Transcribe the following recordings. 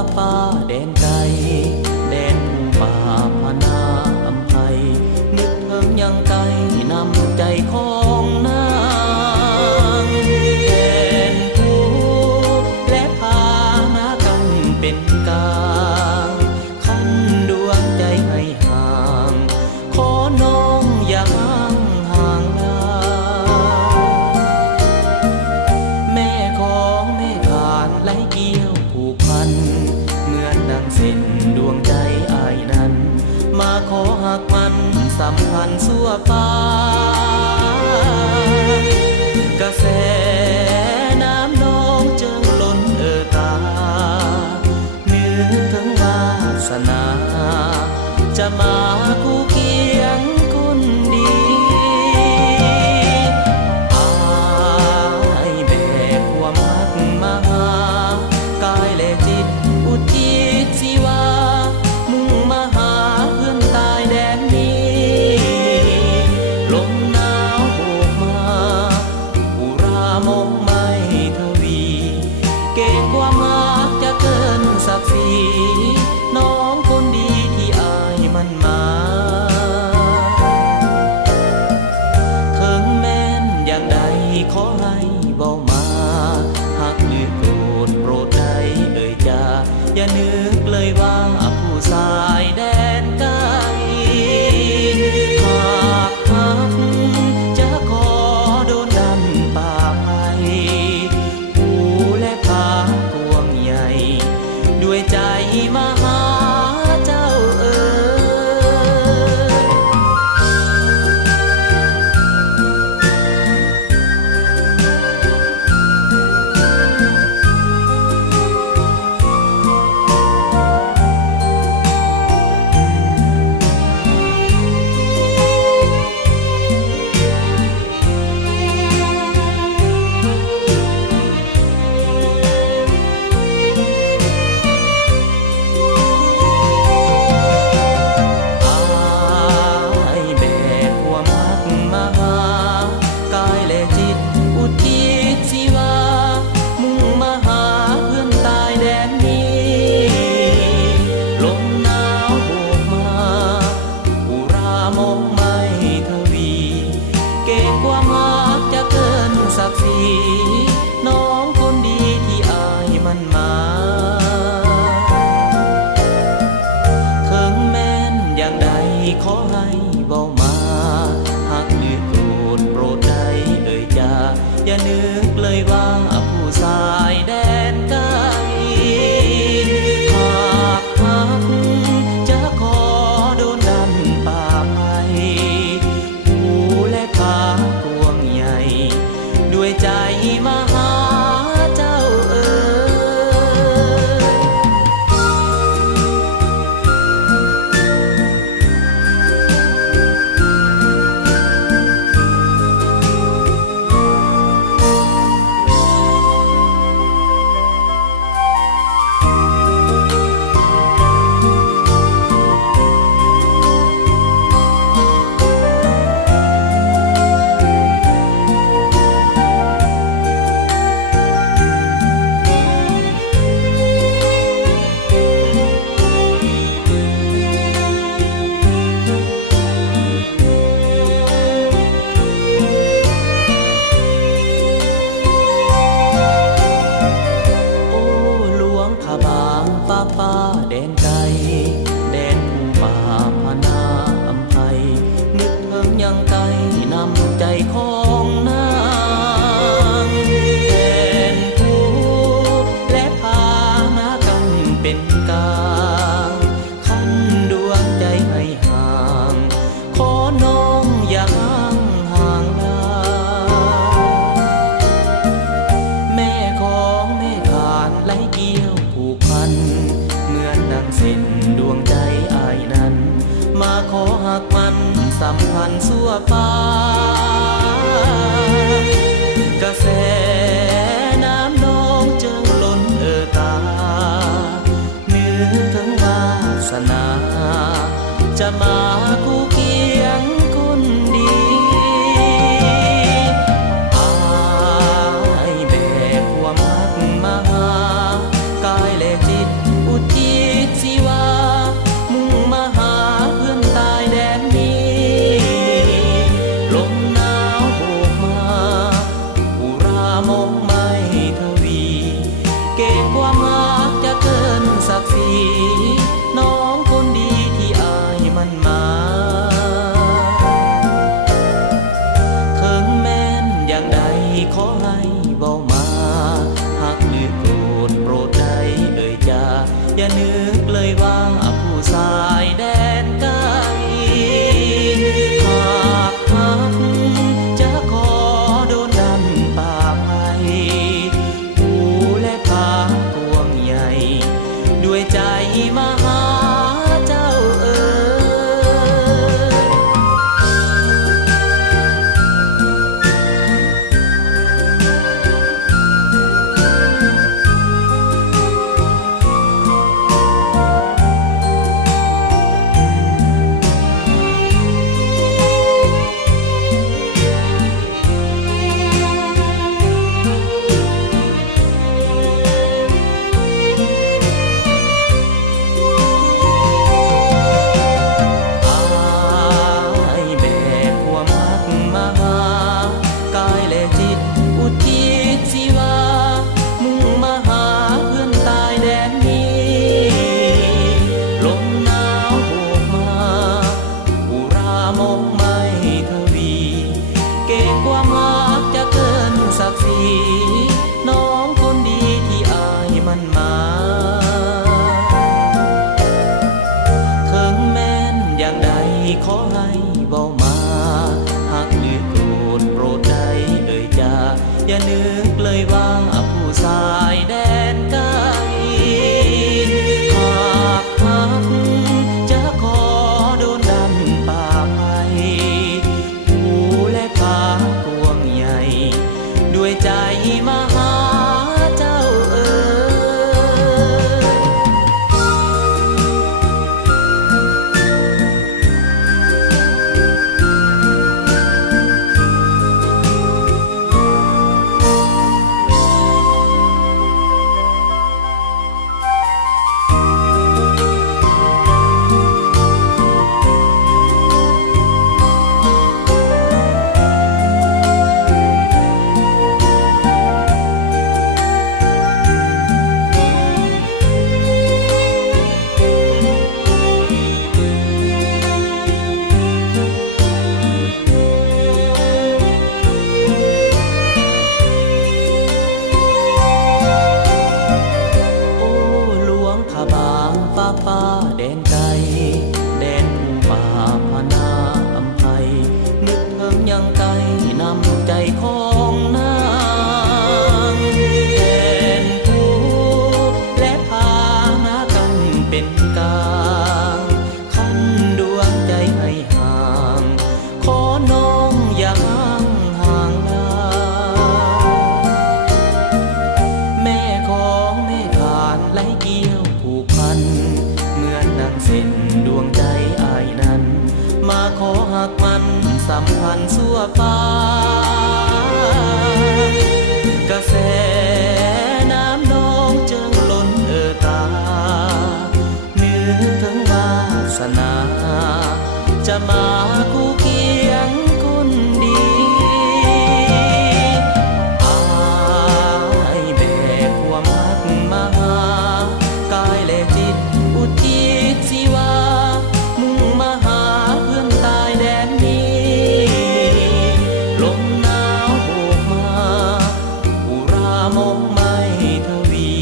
ากฟ้าแดนไกลแดนภูป่าพนาอำไพนึกถึงยังไกลนำใจของนางแทนผู้และพามากันเป็นกลางคันดวงใจให้ห่างขอน้องอย่าห่างลาแม่ของแม่ขาดไหลเกี่ยวผูกพันเหมือนดังเส้นดวงใจอ้ายนั้นมาขอหักมันสัมพันธ์สั่วฟ้ากระแสน้ำนองเจิงล้นตานึกถึงวาสนาจะมาคู่เคียงคนดีอ้ายแบกความรักมาหากายและจิตอุทิศชีวามุ่งมาหาเพื่อนตายแดนนี้ลมหนาวโบกมาอุรามองไม่ทวีเก่งความรักจะเกินศักดิ์ศรีน้องคนดีที่อายมันมาถึงแม้นอย่างใดขอให้เบามาหากหรือโกรธโปรดใดจ้าอย่านึกเลยว่าผู้สายแดนไกลหากหักจะขอโดนดันป่าไผ่ผู้และพาพวงใหญ่ด้วยใจมาหาเจ้าน้องคนดีที่อายมันมาถึงแม้นอย่างใดขอให้เบามาหากหรือโกรธโปรดใดจ้าอย่านึกเลยว่าผู้สายแดนไกลหากหักจะขอโดนดันป่าไผ่ผู้และพาพวงใหญ่ด้วยใจมาหาเจ้าฟ้าแดนไกลแดนภูป่าพนาอำไพนึกถึงยังไกลนำใจของนางแทนผู้และพามากันเป็นกลางคันดวงใจให้ห่างขอน้องอย่าห่างลาแม่ของแม่ขาดไหลเกี่ยวผูกพันเหมือนดังเส้นดวงใจอ้ายนั้นมาขอหักมันสัมพันธ์สั่วฟ้ากระแสน้ำนองเจิงล้นตานึกถึงวาสนาจะมาคู่เคียงคนดีอ้ายแบกความรักมาหากายและจิตอุ ความรักจะเกินศักดิ์ศรีน้องคนดีที่อายมันมาถึงแม้นอย่างใดขอให้เบามาหากหรือโกรธโปรดใดเอ่ยจาอย่านึกเลยว่าผู้สายแดนไกลหากหักจะขอโดนดันป่าไผ่ผู้และพากวงใหญ่ด้วยใจมาหาเจ้าเอ๋น้องคนดีที่อายมันมาถึงแม้นอย่างใดขอให้เบามาหากหรือโกรธโปรดใดเอ่ยจาอย่านึกเลยว่าผู้สายแดนไกลหากหักจะขอโดนดันป่าไผ่ผู้และพากวงใหญ่ด้วยใจมาหาเจ้าเอ๋ฟ้าแดนไกลแดนภูป่าพนาอำไพนึกถึงยังไกลนำใจของนางแทนผู้และพานากันเป็นกลางคันดวงใจให้ห่างขอน้องอย่าห่างลาแม่ของแม่ขาดไหลเกี่ยวผูกพันเหมือนดังเส้นดวงใจอายนั้นมาขอหักมันสัมพันธ์สั่วฟ้ากระแสน้ำนองเจิงล้นตานึกถึงวาสนาจะมาคู่เคียงคนดีอายแบกความรักมาหากายและจิตอุทิศสิว่ามุ่งมาหาเพื่อนตายแดนนี้ลมหนาวโบกมาอุรามองไม่ทวี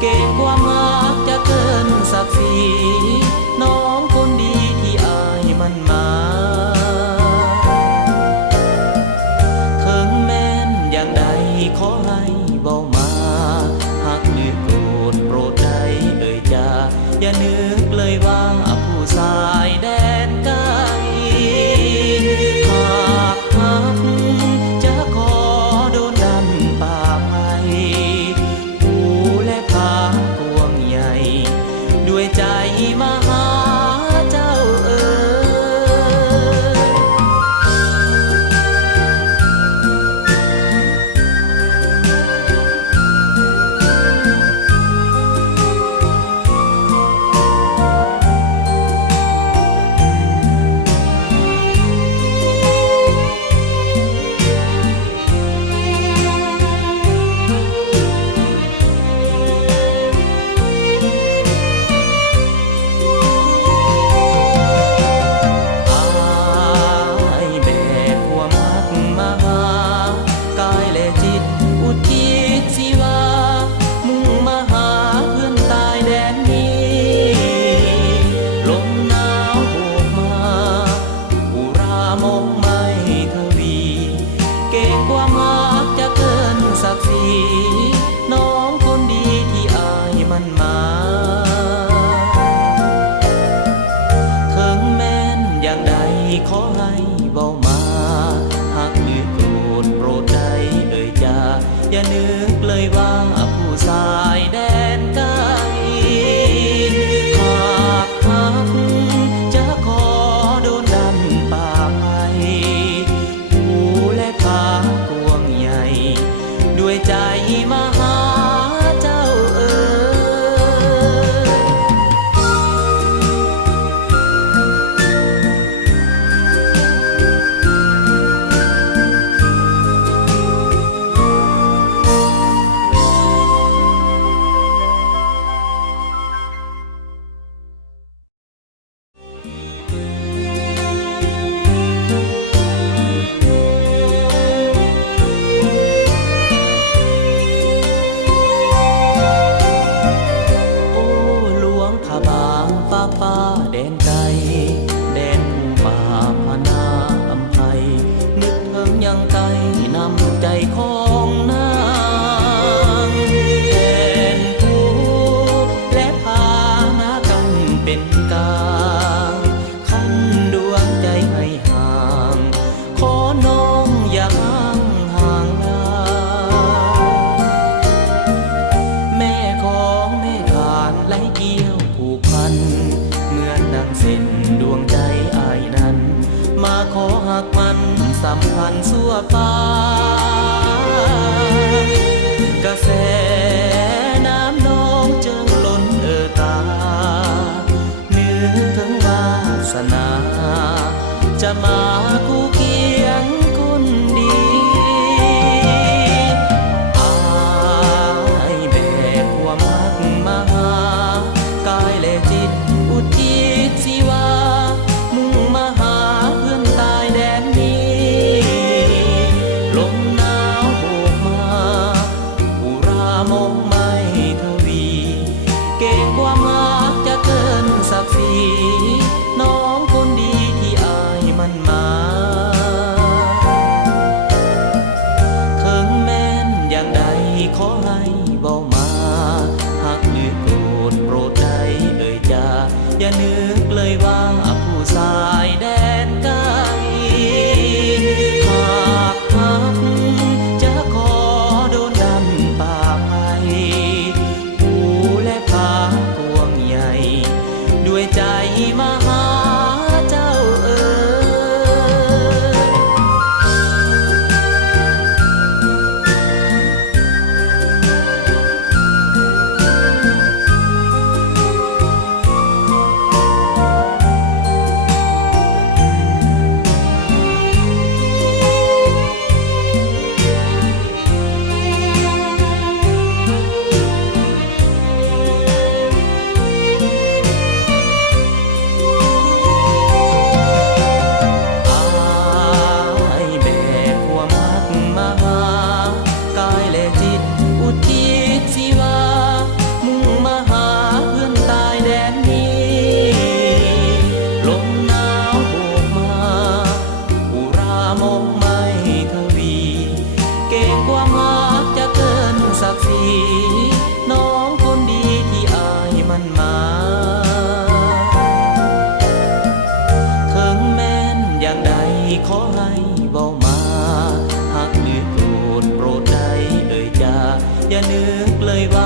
เก่งความรักจะเกินศักดิ์ศรีน้องคนดีที่อายมันมาถึงแม้นอย่างใดขอให้เบามาหากหรือโกรธโปรดใดเอ่ยจาอย่านึกเลยว่าผู้สายแดนไกลหากหักจะขอโดนดันป่าไผ่ผู้และพากวงใหญ่ด้วยใจมาหาเจ้าเอ๋ย ส้นดวงใจอายนั้น มาขอหักมันสัมพันธ์สั่วฟ้ากระแสน้ำนองเจิงล้นตานึกถึงวาสนา จะมาคู่เคียงคนดีอายแบกความรักมาหากายและจิตอุทิศชีวามุ่งมาหาเพื่อนตายแดนนี้ลมหนาวโบกมาอุรามองไม่ทวีเก่งความรักจะเกินศักดิ์ศรีน้องคนดีที่อายมันมาถึงแม้นอย่างใดขอให้เบามาหากหรือโกรธโปรดใดเอ่ยจาอย่านึกเลยว่าผู้สายแดนไกลหากทักจะขอโดนดันป่าไปผู้และพาพวงใหญ่ด้วยใจมาหาเจ้าเอ๋ยศักดิ์ศรีน้องคนดีที่อายมันมาถึงแม้นอย่างใดขอให้เบามาหากหรือโกรธโปรดใดเอ่ยจาอย่านึกเลยว่า